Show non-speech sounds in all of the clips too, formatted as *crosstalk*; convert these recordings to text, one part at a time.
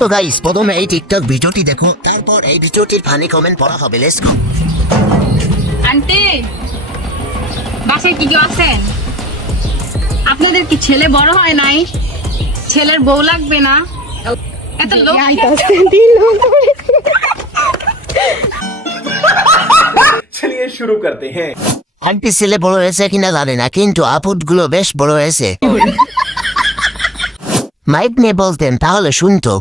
তো গাইস প্রথমে এই টিকটক ভিডিওটি দেখো তারপর এই ভিডিওটির ফানি কমেন্ট পড়া হবে লেস গো আন্টি বাসায় কি কেউ আছেন? আপনাদের কি ছেলে বড় হয় নাই? ছেলের বউ লাগবে না? এত লোক চলিয়ে শুরু করতে হ্যাঁ আন্টি ছেলে বড় হয়েছে কিনা জানে না কিন্তু আপুটগুলো বেশ বড় হয়েছে। মাইক নিয়ে বলতেন তাহলে শুনতো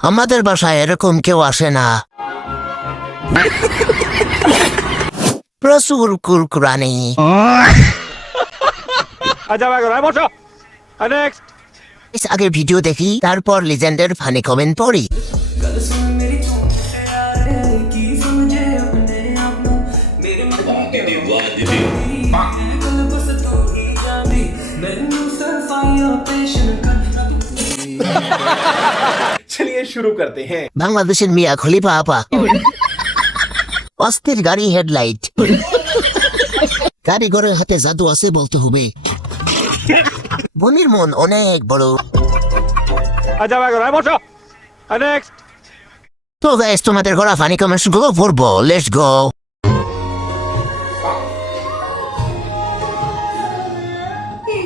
আমাদের বাসায় এরকম কেউ আসে না প্রচুর কুরকুরানি আচ্ছা আগের ভিডিও দেখি তারপর লিজেন্ডের ফানি কমেন্ট পড়ি *laughs* चलिए शुरू करते हैं বাংলাদেশের মিয়া খলিফা আপা অস্থির গাড়ি হেডলাইট কারিগরের হাতে জাদু আছে বলতে হবে বনির মন অনেক বড় আচ্ছা ভাই বসো নেক্সট তো গাইস তোমাদের করা ফানি কমেন্টস গুলো পড়বো লেটস গো কি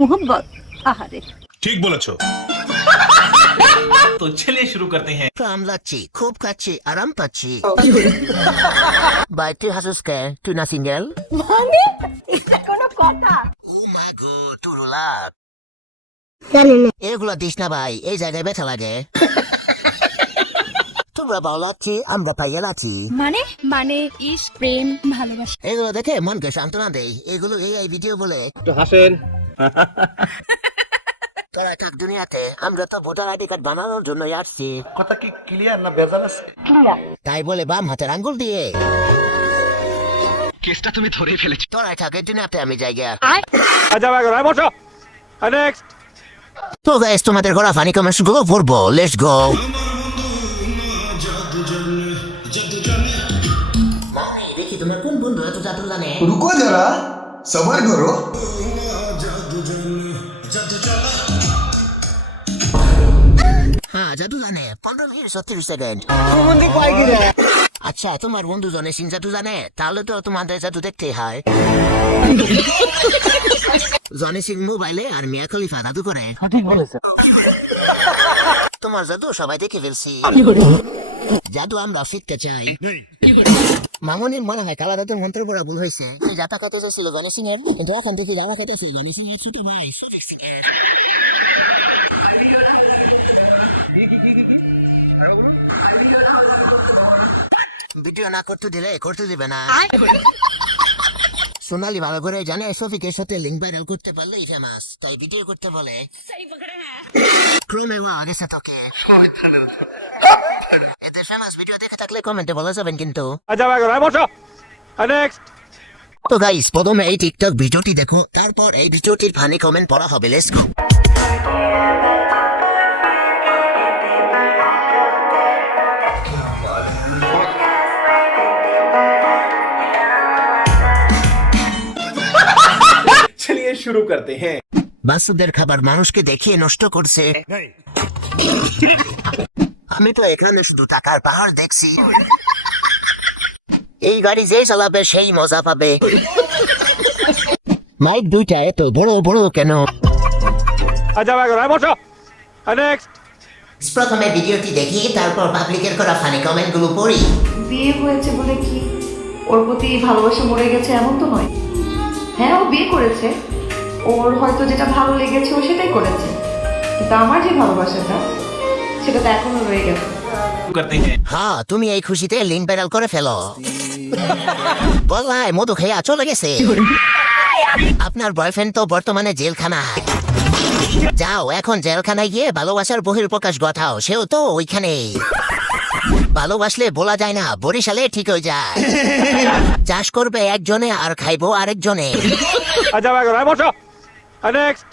মোহব্বত আহারে ঠিক বলেছ তো চলিয়ে শুরু করতে হ্যাঁ কাম লাগছে খুব খাচ্ছে আরাম পাচ্ছি বাইতে হাসুস কে তুই না সিঙ্গেল মানে এটা কোনো কথা ও মা গো তুরুলা এগুলো দিস না ভাই এই জায়গায় ব্যথা লাগে তোমরা ভালো আছি আমরা পাইয়াল আছি মানে মানে ইস প্রেম ভালোবাসা এগুলো দেখে মনকে সান্ত্বনা দেয় এগুলো এই ভিডিও বলে একটু হাসেন ভোটার আইডি কার্ড বানানোর জন্য তাই বলে বাম হাতের আঙ্গুল দিয়ে কেসটা তুমি ধরে আমি জায়গা তো গাইস তোমাদের করা ফানি কমেন্টস গো পড়ব লেটস গো দেখি তোমার কোন বন্ধু এত জানে রুকো যারা সবার করো জাদু জানে পনেরো মিনিট ছত্রিশ সেকেন্ড। আচ্ছা তোমার বন্ধু জনে সিং জাদু জানে তাহলে তো তোমাদের জাদু দেখতে হয়। জনি সিং মোবাইলে আর মিয়া খলিফা জাদু করে। তোমার জাদু সবাই দেখে ফেলছি। জাদু আমরা শিখতে চাই। মামনির মনে হয় কালা দাদুর মন্ত্র পড়া ভুল হয়েছে। যাতা খাইতে চাইছিল জনি সিং এর কিন্তু এখন দেখি যারা খাইতেছে জনি সিং এর ছোট ভাই। সফিক সিং এর ভিডিও না করতে দিলে করতে দিবে না। সোনালি ভালো করে জানে শফিকের সাথে লিঙ্ক ভাইরাল করতে পারলেই ফেমাস তাই ভিডিও করতে বলে। ক্রমে ও আগে সে তোকে। এতে ফেমাস ভিডিও দেখে থাকলে কমেন্টে বলে যাবেন কিন্তু। আচ্ছা ভাই বসো। নেক্সট তো গাইস প্রথমে এই টিকটক ভিডিওটি দেখো তারপর এই ভিডিওটির ফানি কমেন্ট পড়া হবে লেটস গো শুরু করতে হ্যাঁ। বাসুদের খাবার মানুষকে দেখিয়ে নষ্ট করছে। আমি তো এখানে শুধু টাকার পাহাড় দেখছি। এই গাড়ি যে চালাবে সেই মজা পাবে। মাইক দুইটা এত বড় বড় কেন? প্রথমে ভিডিওটি দেখি তারপর পাবলিকের করা ফানি কমেন্টগুলো পড়ি। বিয়ে হয়েছে বলে কি? ওর প্রতি ভালোবাসা মরে গেছে এমন তো নয়। হ্যাঁ ও বিয়ে করেছে। ওর হয়তো যেটা ভালো লেগেছে ও সেটাই করেছে। কিন্তু আমার যে ভালোবাসাটা সেটা তো এখনও রয়ে গেছে। হ্যাঁ তুমি এই খুশিতে লিন প্যারাল করে ফেলো। বলাই মধু খেয়া চলে গেছে আপনার বয়ফ্রেন্ড তো বর্তমানে জেলখানা। যাও এখন জেলখানায় গিয়ে ভালোবাসার বহির প্রকাশ গথাও সেও তো ওইখানে। ভালোবাসলে বলা যায় না বরিশালে ঠিক হয়ে যায়। চাষ করবে একজনে আর খাইবো আরেকজনে। আচ্ছা Next.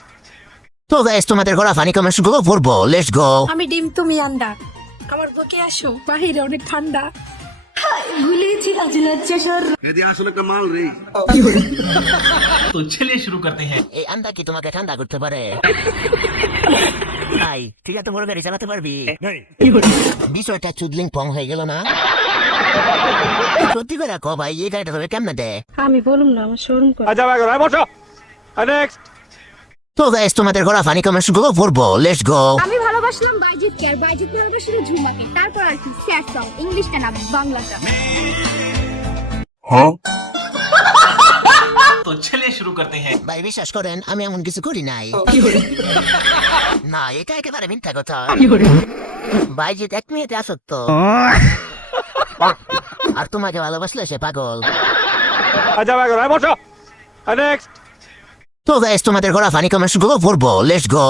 So তোমাদের করা ফানি কমেন্টসগুলো পড়ব লেটস গো আমি ডিম তুমি আন্ডা। আমার বুকে আসো বাহিরে অনেক ঠান্ডা। ভুলেছি আজ লজ্জা সর। এদি আসলে একটা মাল রে। তো চলে শুরু করতে হ্যাঁ। এই আন্ডা কি তোমাকে ঠান্ডা করতে পারে? ভাই ঠিক আছে তোমার গাড়ি চালাতে পারবি? বিষয়টা চুদলিং পং হয়ে গেল না? সত্যি করে কো ভাই এই গাড়িটা তবে কেমন দে আমি বলুম না আমার শোরুম করে। আচ্ছা ভাই বসো। নেক্সট তো তোমাদের করা ফানি কমেন্টসগুলো পড়ব। লেটস গো আমি ভালোবাসলাম বাইজিত কে বাইজিত ঝুমাকে তারপর আর কি সং বাংলাটা। হ্যাঁ? তো চলে শুরু করতে হ্যাঁ। ভাই বিশ্বাস করেন আমি এমন কিছু করি নাই। না এটা একেবারে মিথ্যা কথা। বাইজিত এক মিনিটে আসত আর তোমাকে ভালোবাসলে সে পাগল। আচ্ছা পাগল হ্যাঁ, বসো। Next Toda esto matergora fanica masz go for ball. Let's go.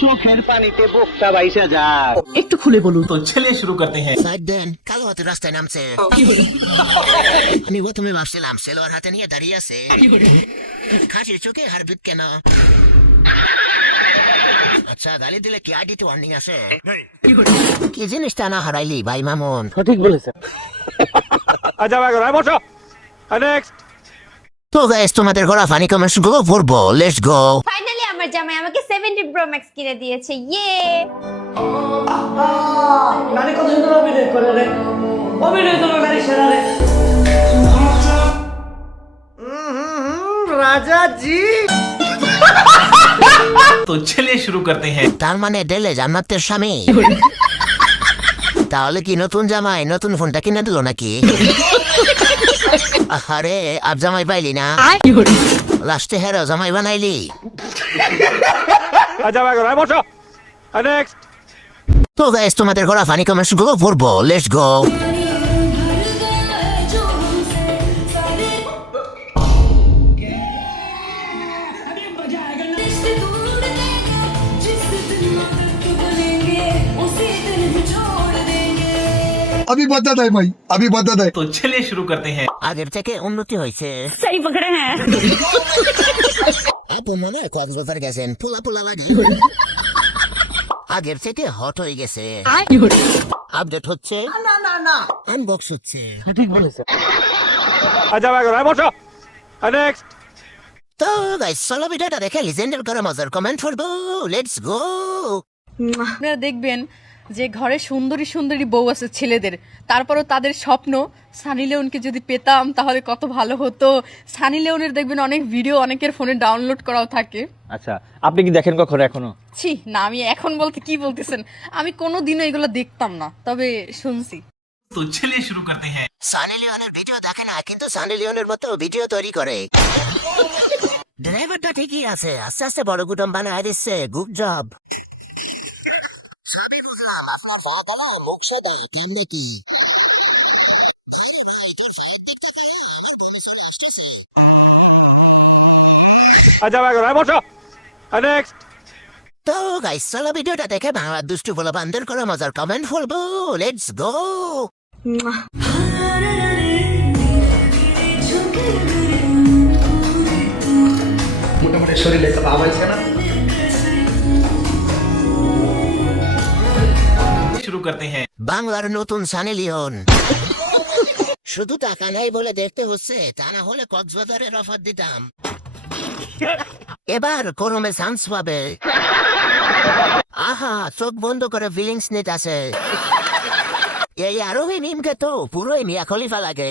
চোখের পানিতে বোকটা বাইসা যা। একটু খুলে বলুন। তো ছেলে শুরু করতে হ্যাঁ। সাইড দেন কালো হাতে রাস্তায় নামছে। আমি প্রথমে ভাবছিলাম সেলোয়ার হাতে নিয়ে দাঁড়িয়ে আছে। খাসির চোখে হারবিত কেন? আচ্ছা গালি দিলে কি আইডিতে ওয়ার্নিং আছে কি জিনিসটা না হারাইলি ভাই মামুন? আচ্ছা ভাই বসো। নেক্সট তো গাইস তোমাদের করা ফানি কমেন্টসগুলো পড়ব লেটস গো ফাইনালি আমার জামাই আমাকে 70 প্রো ম্যাক্স কিনে দিয়েছে ইয়ে নারী কত সুন্দর অভিনয় করে রে। অভিনয় তো নারী সেরা রে। রাজা জি। তো চলে শুরু করতে হ্যাঁ তার মানে ডেলে জান্নাতের স্বামী। তাহলে কি নতুন জামাই নতুন ফোনটা কিনে দিল নাকি? আরে আব জামাই পাইলি না। লাস্টে হেরো জামাই বানাইলি। তো গাইস তোমাদের করা ফানি কমেন্টস গো পড়ব। লেটস গো अभी बता दे भाई अभी बता दे तो चलिए शुरू करते हैं আগের থেকে উন্নতি হয়েছে সেই পকড়ে হ্যাঁ আপু মনে হয় কক্সবাজার গেছেন পোলা পোলা লাগে আগের থেকে হট হয়ে গেছে আপডেট হচ্ছে না না না আনবক্স হচ্ছে আচ্ছা ভাই রায় বসো নেক্সট তো গাইস চলো ভিডিওটা দেখে লিজেন্ডের করে মজার কমেন্ট করবো লেটস গো আপনারা দেখবেন যে ঘরে সুন্দরী সুন্দরী বউ আছে ছেলেদের তারপরও তাদের স্বপ্ন সানি লিওনকে যদি পেতাম তাহলে কত ভালো হতো। সানি লিওনের দেখবেন অনেক ভিডিও অনেকের ফোনে ডাউনলোড করাও থাকে। আচ্ছা আপনি কি দেখেন কখনো এখনও? ছি না আমি এখন বলতে কি বলতেছেন? আমি কোনো দিনও এগুলো দেখতাম না তবে শুনছি। তো ছেলে শুরু করতে হ্যাঁ সানি লিওনের ভিডিও দেখে না কিন্তু সানি লিওনের মতো ভিডিও তৈরি করে। ড্রাইভারটা ঠিকই আছে আস্তে আস্তে বড় গুটম বানায় দিচ্ছে গুড জব। কি আচ্ছা ভাই রায় বসো। নেক্সট তো গাইস চলো ভিডিওটা দেখে বাংলা দুষ্টু বলে বান্ধের করে মজার কমেন্ট করব লেটস গো মোটামুটি শরীরে তো ভাব আছে না? শুরু করতে हैं বাংলার নতুন সানি লিওন। শুধু টাকা নাই বলে দেখতে হচ্ছে তা না হলে কক্সবাজারের অফার দিতাম। এবার গরমে চান্স পাবে। আহা চোখ বন্ধ করে ফিলিংস নিতে আছে। এই আরোহী নিমকে তো পুরোই মিয়া খলিফা লাগে।